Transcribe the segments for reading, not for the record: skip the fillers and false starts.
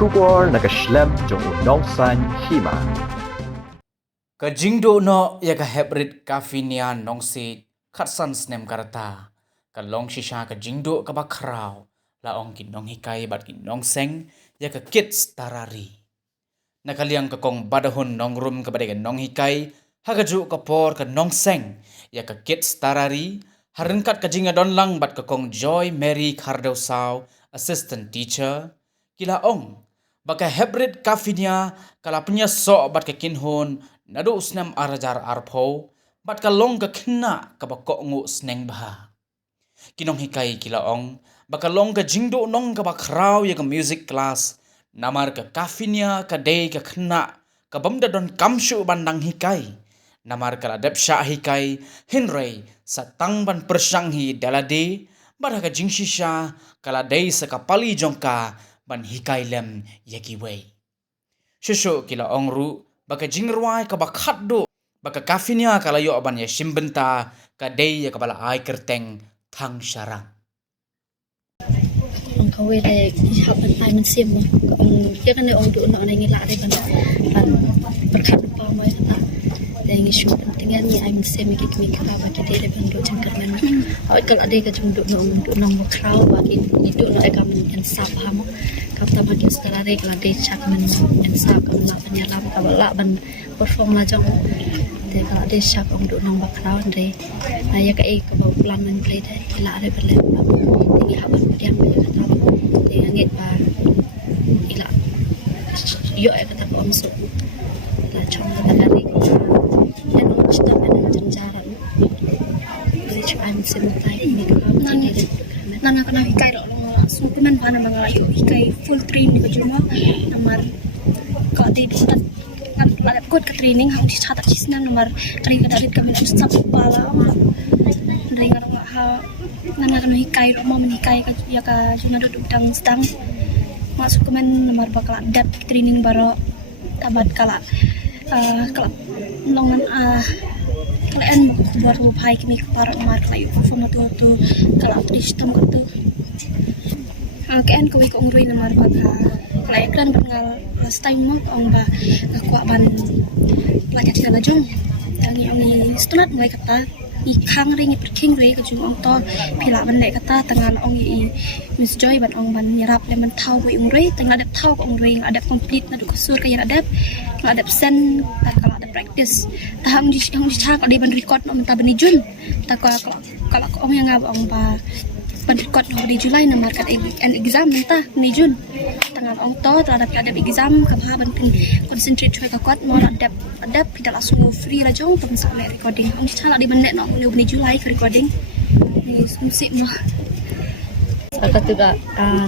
Shubor nakaslem jong unongsan hima. Kajingdo no yaga hebrid kafinia nongsi khatsan snem karata kalong shisha kajingdo kabakraw laong kinong hikai bat kinong seng yaga kids tarari nakaliang kakong badahon nongrum kabadega nong hikai hagaju kapor ka nong seng yaga kids tarari harengkat kajinga donlang bat kakong Joy Mary Cardosaw assistant teacher kilaong baka hebrid kafinia kalapnya so bat kakinhon nado usnam arajar arpo bat kalong ka kina kabako ngu sneng baha kinong hikai kilaong bakalong ka jingdo nong ka bakraw ya ka music class namar ka kafinia ka day ka kina ka bamda don kamshu bandang hikai namar ka ladap sya hikai hinrei sa tangban persanghi dalade barha ka jingshisha kala day sa kapali jongka ban hikai lem yakiwei shushu kilaong ru baka jingrwai ka bakhaddo baka kafinia kalayo aban ya shimbenta ka day ya kabala ai kerteng thang syarang ông kau ile học bên tai mình sim mà ông kia kan ông tụ nọ này nghĩ lạ đây ban berkat apa mai kata dan ngi shoot pentingan ni ai mình sim mi kala ba kita ile ban do jangkar men awak kalau ada ke jung do nong crowd ba itu no ai kam en sa paham kam ta ma kis kala re kala de chak men en sa kam la penyalam ka la ban perform la jong de kala de chak ông do nong ba crowd re ya ka e ka ba plan men play de la re bele ni ha ban diam ba kata ngit ba ila yo ay kata ko amso la chong kata kali dan kita pada jenjaran jadi cuma sebentar ini nana kana hikai ro so kuman bana mga yo hikai full train di cuma nomor ka di distan kan ada good ke training hang dicatat cisna nomor kali kada dit kami ustaz pala dari ngarang ha nana kana hikai ro mau menikai ka ya ka juna duduk dang sedang masuk ke nomor bakal adapt training baru tabat kala longan kalian baru pai kami keparat nomor kayu perform tu kala kristam tu kalian kau ikut ngurui nomor bakal kalian kan bengal last time mo ong ba kuat ban pelajar di sana jong yang ni stunat mulai kata ikang ring perking re ka jung ong to phila ban le kata tangan ong i Miss Joy ban ong ban nyerap le man thau wi ong re tengah adap thau ka ong re adap complete na du kusur ka yan adap sen ta kala adap practice ta hang di cha ka de ban record no ta bani jun ta kala ong yang ngab ong ba ban record no di Julai na market and exam ta ni jun tangan ong to ta adap exam ka ba ban concentrate choi ka kot mo adap kita langsung free lah jong pun sampai recording ong cha la di ban le no ni Julai ka recording ni musik mo Saka tuga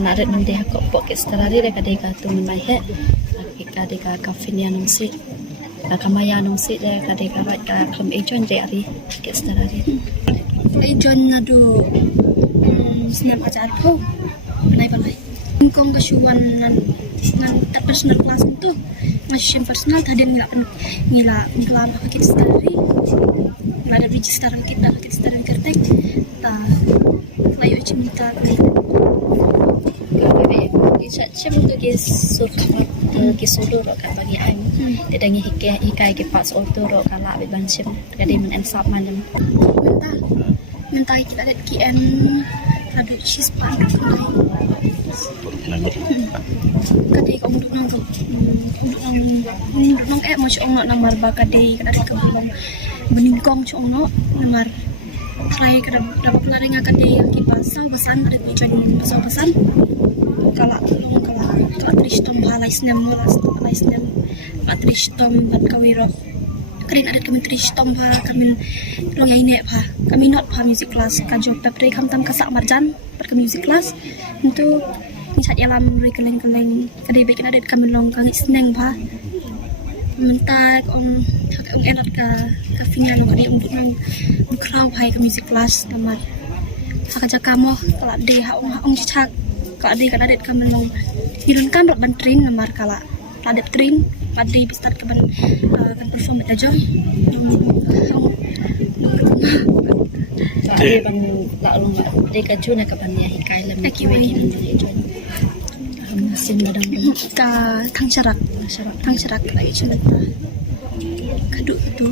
narit mende ko podcast tarari re kadeka tu mai he kadeka kafinia nong si kamaya nong si re kadeka ba ka kam ejon je ari podcast tarari ejon na do snap ajar po nai balai kong kasuan nan ta personal class tu masih personal tadi ngila podcast tarari ada register kita kertek ta layu cinta Cem tu ke solo ro ka bagi ai de dangi hikai ke pas auto ro kala be ban cem kade men en sap manem mentai kita lihat KM ada cheese pan kade ko duk nang mo chong namar ba kade kada ka belum meningkong chong no namar try kada dapat pelaring kade ki pasau besan ada pijan pasau besan kala tristom halaisnem tristom bat kawiro kering ada kami tristom pa kami long yang ini pa kami not pa music class ka job papre kam tam kasak marjan per ke music class untuk nisat yalam ri keleng-keleng kadai baik ada kami long kang sneng pa mentak on enat ka finya long kadai untuk nang crowd pai ke music class tamar hakaja kamo kala de ha ong chak kala de kada det kami long dilunkan rak ban train namar kala adap train adi start ke ban kan perform aja Kali ban la long de ka juna ka ban ya hikai lam ki we ki ban mesin dalam ka tang syarak lagi cerita kaduk tu